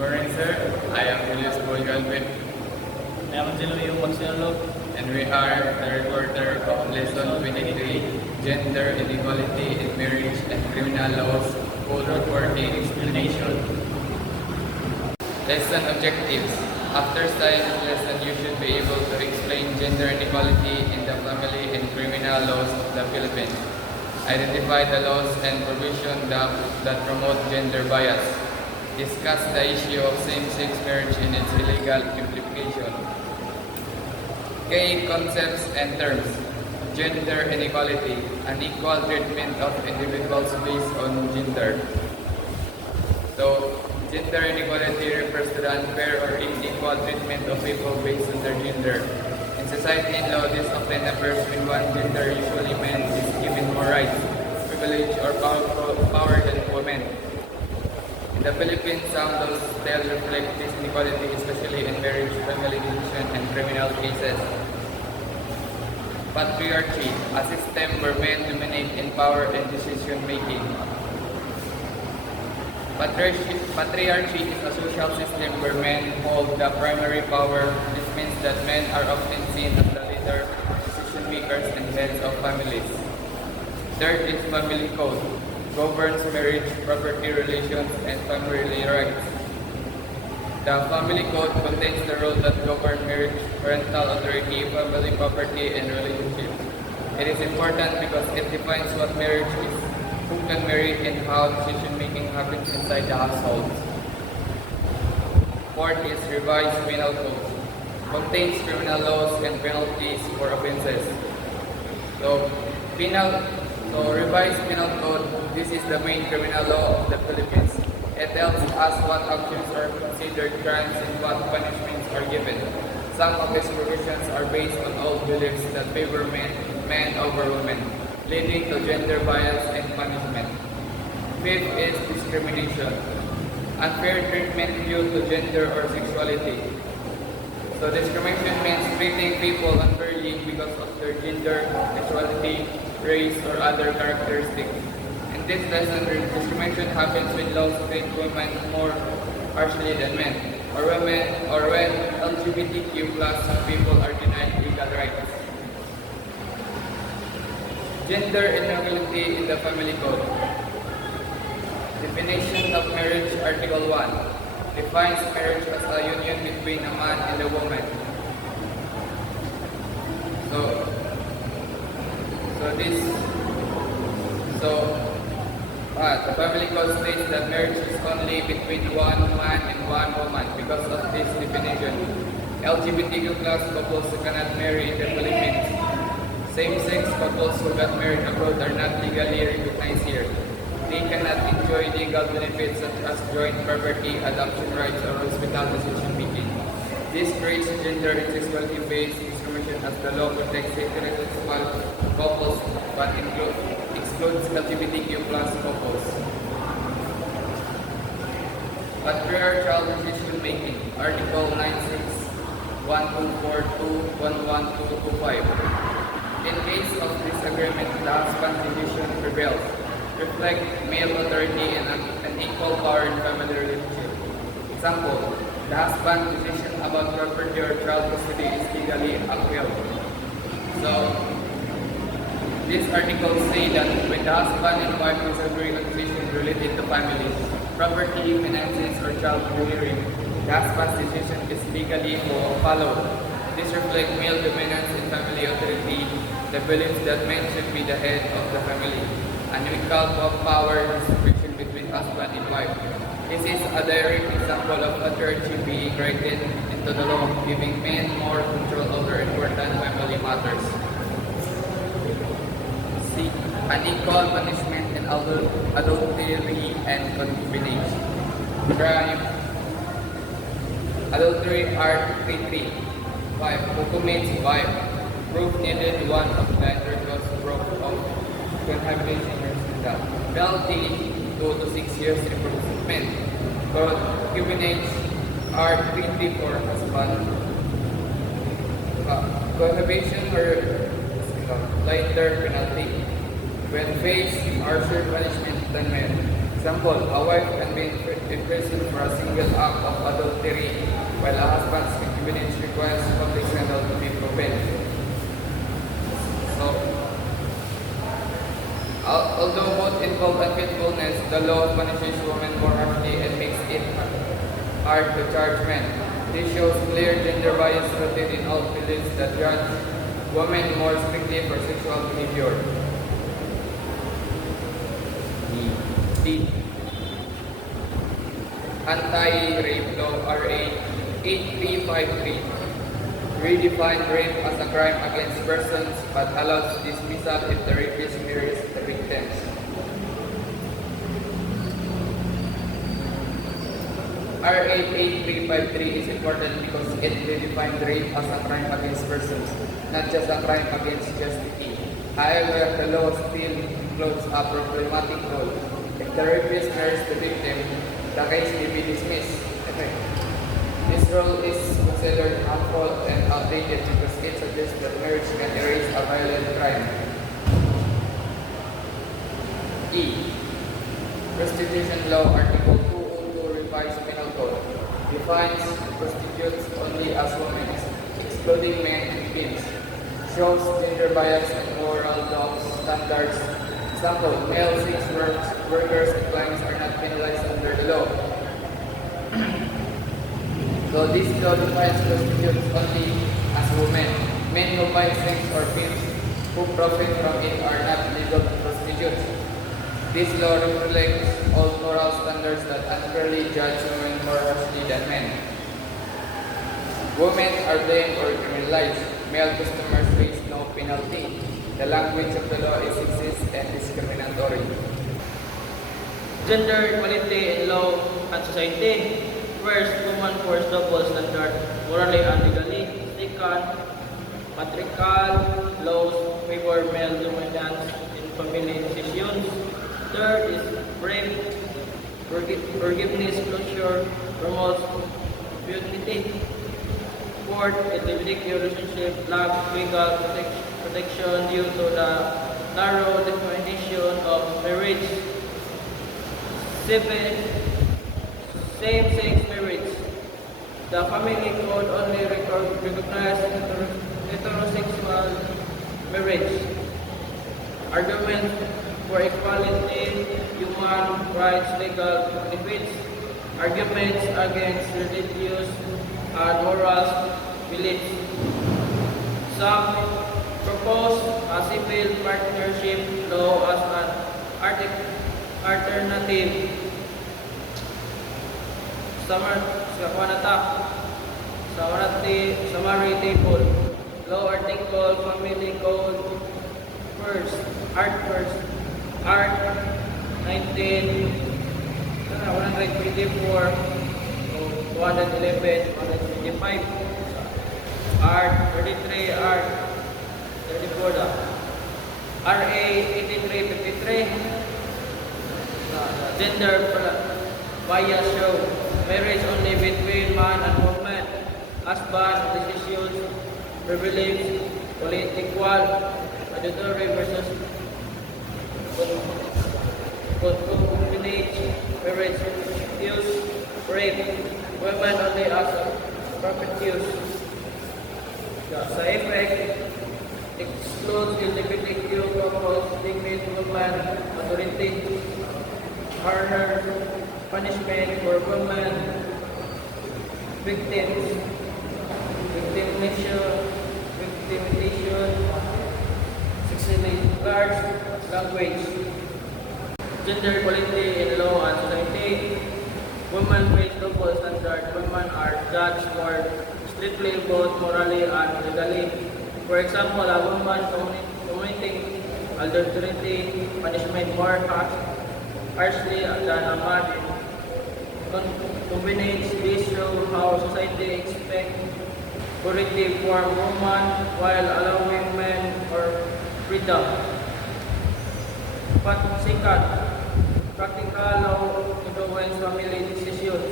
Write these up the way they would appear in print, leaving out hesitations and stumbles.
Morning, sir. I am Julius Boy Galvin, I am Angelo Yung Magsinalo. and we are the reporter of Lesson 23, Gender Inequality in Marriage and Criminal Laws, Full Reporting Explanation. Lesson Objectives. After studying this lesson, you should be able to explain gender inequality in the family and criminal laws of the Philippines. Identify the laws and provisions that promote gender bias. Discuss the issue of same-sex marriage and its illegal implication. Key concepts and terms. Gender inequality, unequal treatment of individuals based on gender. So, gender inequality refers to the unfair or unequal treatment of people based on their gender. In society and law, this often occurs when one gender, usually men, is given more rights, privilege, or power than women. In the Philippines, some laws still reflect this inequality, especially in marriage, family division, and criminal cases. Patriarchy, a system where men dominate in power and decision making. Patriarchy is a social system where men hold the primary power. This means that men are often seen as the leader, decision makers, and heads of families. Third is family code. Governs marriage, property relations, and family rights. The family code contains the rules that govern marriage, parental authority, family property, and relationships. It is important because it defines what marriage is, who can marry, and how decision-making happens inside the household. Fourth is revised penal code. Contains criminal laws and penalties for offenses. Revised penal code, this is the main criminal law of the Philippines. It tells us what actions are considered crimes and what punishments are given. Some of these provisions are based on old beliefs that favor men over women, leading to gender bias and punishment. Fifth is discrimination. Unfair treatment due to gender or sexuality. So discrimination means treating people unfairly because of their gender, sexuality, race, or other characteristics. In this lesson, discrimination happens when laws treat women more harshly than men, or when LGBTQ plus people are denied legal rights. Gender inequality in the family code. Definition of marriage, Article 1. Defines marriage as a union between a man and a woman. The family code states that marriage is only between one man and one woman. Because of this definition, LGBTQ plus couples cannot marry in the Philippines. Same-sex couples who got married abroad are not legally recognized here. They cannot enjoy legal benefits such as joint property, adoption rights, or hospital decision making. This creates gender and sexuality-based discrimination as the law protects heterosexual couples but excludes LGBTQ plus couples. Patriarchal decision making, Article 96, 1242, 11225. In case of disagreement, the husband's decision prevails. Reflect male authority and an equal power in family relationship. Example, the husband's decision about property or child custody is legally upheld. So, these articles say that when the husband and wife disagree on decisions related to families, property, finances, or child rearing, the husband's decision is legally followed. This reflects male dominance in family authority, the belief that men should be the head of the family, and equal power distribution between husband and wife. This is a direct example of patriarchy being written into the law, giving men more control over important family matters. C. Unequal punishment in adultery and concubinage. Crime. Adultery, Art 3.3. 5. Who commits wife. Proof needed, one of the intercourse proof of cohabitation or single. Penalty, 2 to 6 years imprisonment. Concubinage, Art 3.3 for husband. Cohabitation or lighter penalty. When faced harsher punishment than men. Example, a wife can be be imprisoned for a single act of adultery, while a husband's concubinage requires public scandal to be proven. So, although both involve unfaithfulness, the law punishes women more harshly and makes it hard to charge men. This shows clear gender bias rooted in all beliefs that judge women more strictly for sexual behavior. D. Anti-Rape Law RA 8353 redefined rape as a crime against persons but allows dismissal if the rapist mirrors the victims. RA 8353 is important because it redefined rape as a crime against persons, not just a crime against chastity. However, the law still includes a problematic role. If the rapist marries the victim, the case may be dismissed. This rule is considered harmful and outdated because it suggests that marriage can erase a violent crime. E. Prostitution Law Article 202 Revised Penal Code defines prostitutes only as women, excluding men and females. Shows gender bias and moral double standards. Example, male sex workers and clients are not penalized under the law. So this law defines prostitutes only as women. Men who buy sex or pimps who profit from it are not legal prostitutes. This law reflects all moral standards that unfairly judge women more harshly than men. Women are blamed or criminalized. Male customers face no penalty. The language of the law is sexist and discriminatory. Gender equality in law and society. First, woman force double standard morally and legally. Second, matriarchal laws favor male dominance in family decisions. Third is rape, forgiveness, closure, promotes purity. Fourth, LGBTQ relationship lack legal protection due to the narrow definition of marriage. Seven, same-sex marriage. The family code only recognizes heterosexual marriage. Argument for equality, human rights, legal benefits. Arguments against religious and moral beliefs. Some propose a civil partnership law as an alternative. Summary table. Law article, family code, first, art 19, 124, 111, 125, art 33, art 34, RA 8353, gender bias show. Marriage only between man and woman. Husband decisions, privilege, political, adultery versus concubinage, marriage use, rape, women only as a prostitutes. Sa effect, excludes LGBTQ couples, dignity woman, authority, harder punishment for women, victims, victimization, sexually large language, gender equality in law and society. Women face double standard. Women are judged more strictly both morally and legally. For example, a woman committing adultery punishment more harshly than a man. Combinates this show how society expects purity for women while allowing men for freedom. But second, practical law influence family decisions.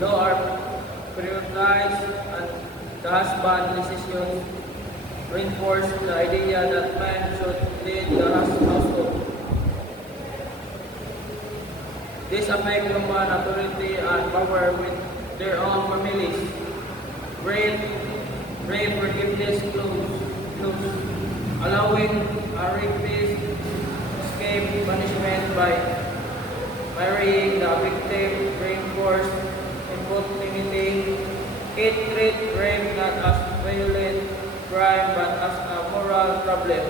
Law are prioritized and the husband decisions reinforce the idea that men should lead the household. This affects human authority and power with their own families. Brave, brave forgiveness clause, allowing a rapist escape punishment by marrying the victim, reinforce impunity. It treats rape not as violent crime but as a moral problem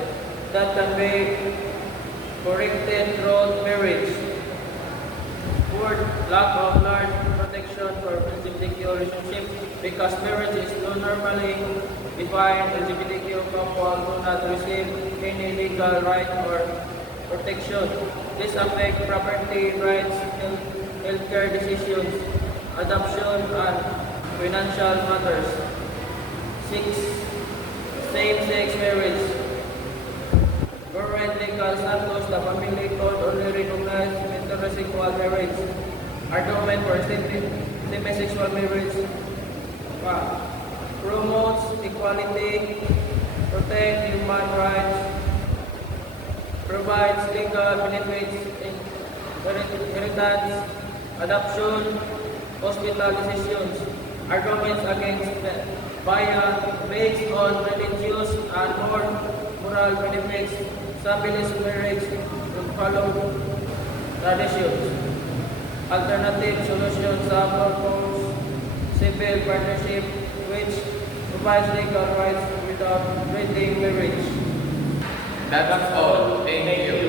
that can be corrected through marriage. Fourth, lack of large protection for LGBTQ relationship because marriage is not normally defined. LGBTQ couple do not receive any legal right or protection. This affects property rights, healthcare decisions, adoption, and financial matters. Six, same-sex marriage. Current legal status, the family code only recognizes heterosexual marriage. Argument for same-sexual marriage. Promotes equality, protects human rights, provides legal benefits in inheritance, adoption, hospital decisions. Arguments against bias based on religious and moral benefits, stabilis marriage will follow traditions. Alternative solutions are proposed civil partnership which provides legal rights without breaking marriage. That's all. Thank you.